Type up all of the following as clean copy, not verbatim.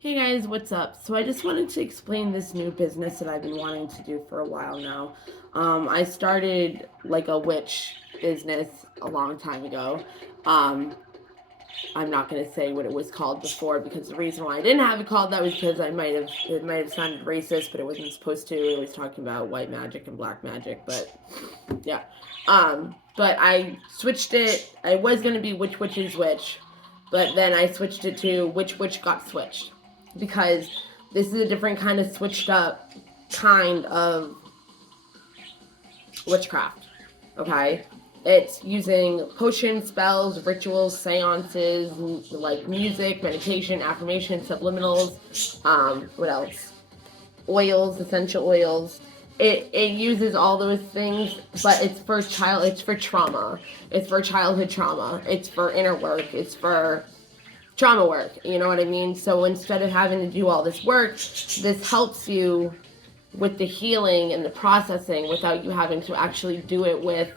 Hey guys, what's up? So I just wanted to explain this new business that I've been wanting to do for a while now. I started like a witch business a long time ago. Um, I'm not gonna say what it was called before because the reason why I didn't have it called that was because it might have sounded racist, but it wasn't supposed to. It was talking about white magic and black magic, but yeah. But I switched it. I was gonna be which witch is which, but then I switched it to which witch got switched because this is a different kind of switched up kind of witchcraft. Okay, it's using potions, spells, rituals, seances, like music, meditation, affirmation, subliminals. What else? Oils, essential oils. It uses all those things, but it's for child. It's for trauma. It's for childhood trauma. It's for inner work. It's for trauma work. You know what I mean? So instead of having to do all this work, this helps you with the healing and the processing without you having to actually do it with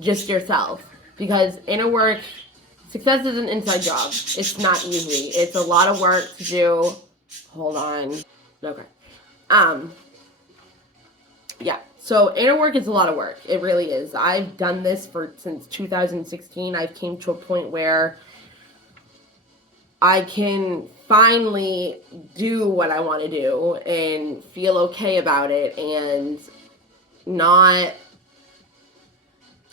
just yourself. Because inner work, success is an inside job. It's not easy. It's a lot of work to do. Hold on. Okay. Um, yeah. So inner work is a lot of work. It really is. I've done this for since 2016. I've came to a point where I can finally do what I want to do and feel okay about it and not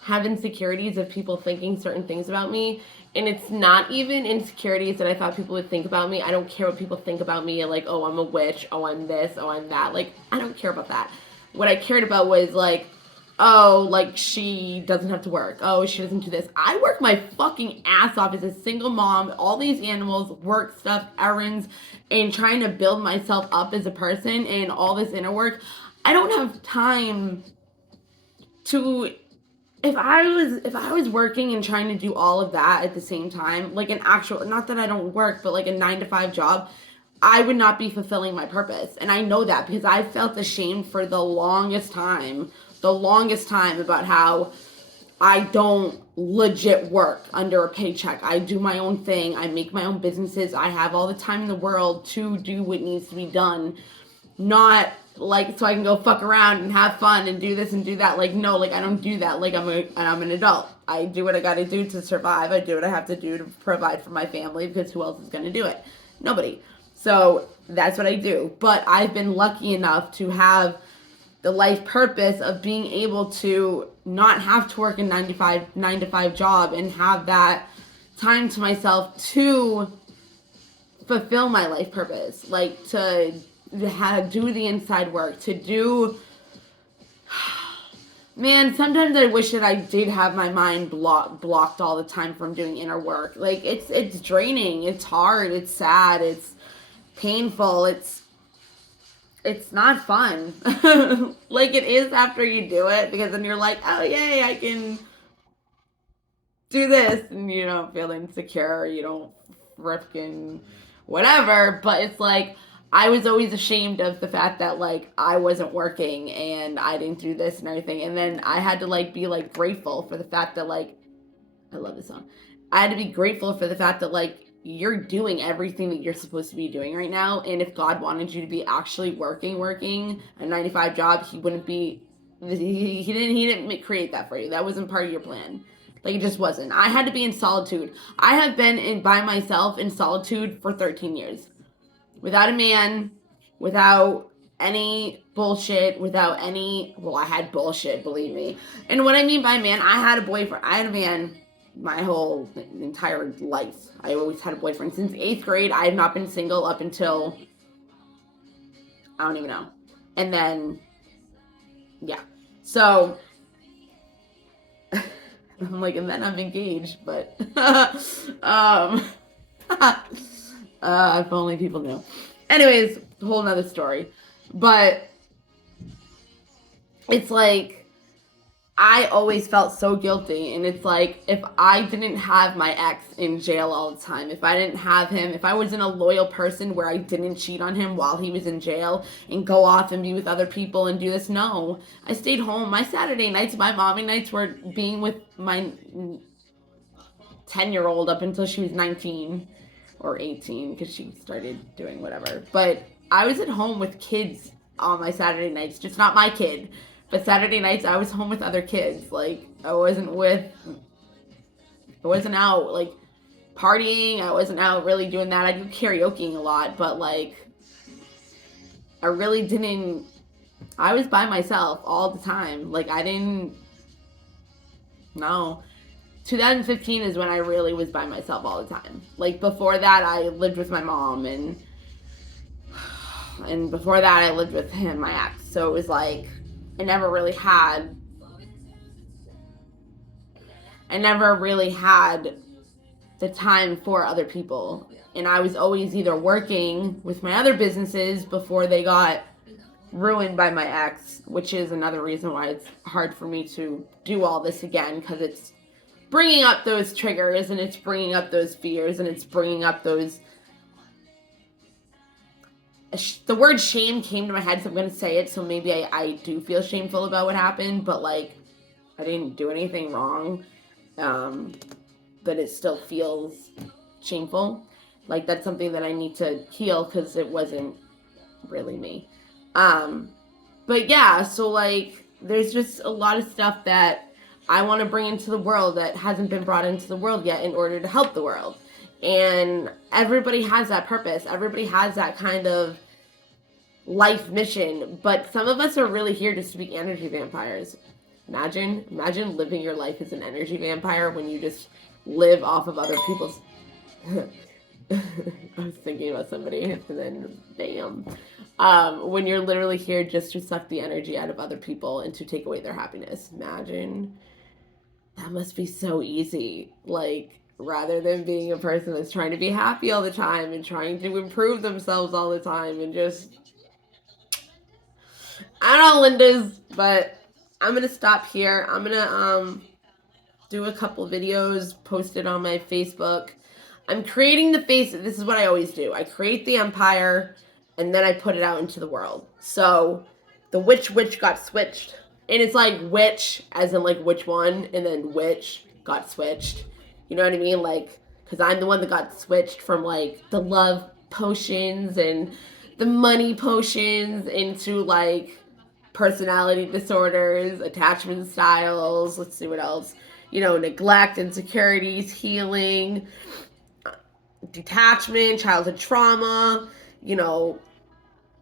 have insecurities of people thinking certain things about me. And it's not even insecurities that I thought people would think about me. I don't care what people think about me. Like, oh, I'm a witch. Oh, I'm this. Oh, I'm that. Like, I don't care about that. What I cared about was like, oh, like she doesn't have to work. Oh, she doesn't do this. I work my fucking ass off as a single mom, all these animals, work stuff, errands, and trying to build myself up as a person and all this inner work. I don't have time to if I was working and trying to do all of that at the same time, like an actual, not that I don't work, but like a 9 to 5 job, I would not be fulfilling my purpose. And I know that because I felt ashamed for the longest time about how I don't legit work under a paycheck. I do my own thing. I make my own businesses. I have all the time in the world to do what needs to be done. Not like so I can go fuck around and have fun and do this and do that. Like no, like I don't do that. Like I'm an adult. I do what I got to do to survive. I do what I have to do to provide for my family because who else is going to do it? Nobody. So that's what I do. But I've been lucky enough to have the life purpose of being able to not have to work a 9 to 5 job and have that time to myself to fulfill my life purpose, like to do the inside work, to do. Man, sometimes I wish that I did have my mind blocked all the time from doing inner work. Like it's draining, it's hard, it's sad, it's painful, it's not fun. Like it is after you do it because then you're like, oh yay, I can do this, and you don't feel insecure, you don't freaking whatever. But it's like I was always ashamed of the fact that like I wasn't working and I didn't do this and everything, and then I had to like be like grateful for the fact that like I love this song. I had to be grateful for the fact that like you're doing everything that you're supposed to be doing right now. And if God wanted you to be actually working a 9 to 5 job, he wouldn't be. He didn't create that for you. That wasn't part of your plan. Like it just wasn't. I had to be in solitude. I have been in by myself in solitude for 13 years, without a man, without any bullshit, without any. Well, I had bullshit, believe me. And what I mean by man, I had a boyfriend. I had a man my whole entire life. I always had a boyfriend. Since 8th grade, I have not been single up until I don't even know. And then, yeah. So, I'm like, and then I'm engaged, but, if only people knew. Anyways, a whole nother story. But, it's like, I always felt so guilty. And it's like, if I didn't have my ex in jail all the time, if I didn't have him, if I wasn't a loyal person where I didn't cheat on him while he was in jail and go off and be with other people and do this, no. I stayed home. My Saturday nights, my mommy nights were being with my 10-year-old up until she was 19. or 18 because she started doing whatever. But I was at home with kids on my Saturday nights, just not my kid. But Saturday nights I was home with other kids. Like I wasn't out like partying. I wasn't out really doing that. I do karaoke a lot, but like I really didn't. I was by myself all the time. Like I didn't. No. 2015 is when I really was by myself all the time. Like before that, I lived with my mom, and before that, I lived with him, my ex. So it was like I never really had. I never really had the time for other people. And I was always either working with my other businesses before they got ruined by my ex, which is another reason why it's hard for me to do all this again, because it's bringing up those triggers and it's bringing up those fears and it's bringing up those. The word shame came to my head, so I'm going to say it. So maybe I do feel shameful about what happened, but like I didn't do anything wrong. But it still feels shameful. Like that's something that I need to heal because it wasn't really me. But yeah, so like there's just a lot of stuff that I want to bring into the world that hasn't been brought into the world yet in order to help the world. And everybody has that purpose. Everybody has that kind of life mission. But some of us are really here just to be energy vampires. Imagine living your life as an energy vampire when you just live off of other people's. I was thinking about somebody, and then bam. When you're literally here just to suck the energy out of other people and to take away their happiness. Imagine. That must be so easy. Like, rather than being a person that's trying to be happy all the time and trying to improve themselves all the time and just. I don't know, Linda's, but I'm going to stop here. I'm going to do a couple videos, post it on my Facebook. I'm creating the face. This is what I always do. I create the empire, and then I put it out into the world. So the witch got switched. And it's like witch, as in like which one, and then witch got switched. You know what I mean? Like, because I'm the one that got switched from like the love potions and the money potions into like personality disorders, attachment styles. Let's see what else. You know, neglect, insecurities, healing, detachment, childhood trauma, you know,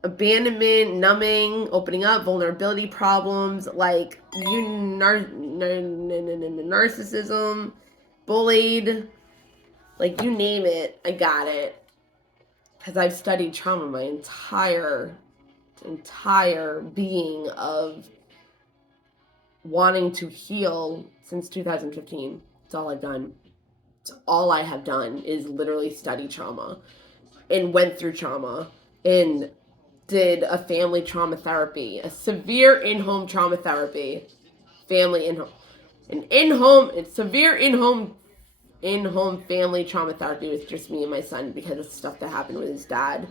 abandonment, numbing, opening up, vulnerability problems, like narcissism, bullied, like you name it, I got it. Because I've studied trauma my entire being of wanting to heal since 2015. It's all I've done. It's all I have done is literally study trauma and went through trauma and did a family trauma therapy, a severe in-home trauma therapy, family in-home, an in-home, it's severe in-home family trauma therapy with just me and my son because of stuff that happened with his dad.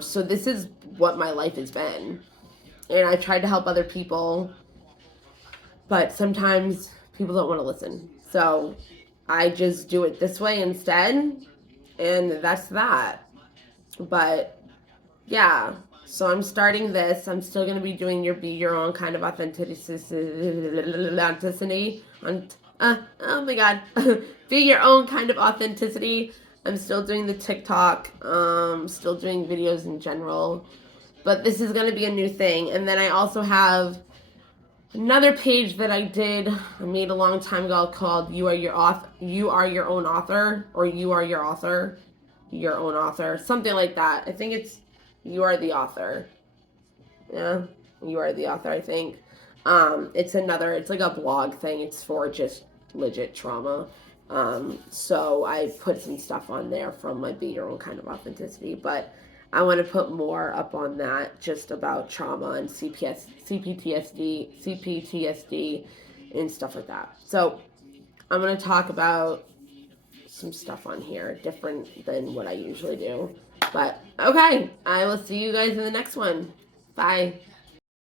So this is what my life has been. And I tried to help other people, but sometimes people don't want to listen. So I just do it this way instead, and that's that. But yeah, so I'm starting this. I'm still going to be doing be your own kind of authenticity. Oh my god. Be your own kind of authenticity. I'm still doing the TikTok. Still doing videos in general. But this is going to be a new thing. And then I also have another page that I made a long time ago called You Are Your Own Author, or You Are Your Author. Your Own Author. Something like that. I think it's You Are the Author. Yeah, You Are the Author, I think. It's like a blog thing. It's for just legit trauma. So I put some stuff on there from my Be Your Own Kind of Authenticity, but I want to put more up on that just about trauma and CPTSD, and stuff like that. So I'm going to talk about some stuff on here different than what I usually do. But okay, I will see you guys in the next one. Bye.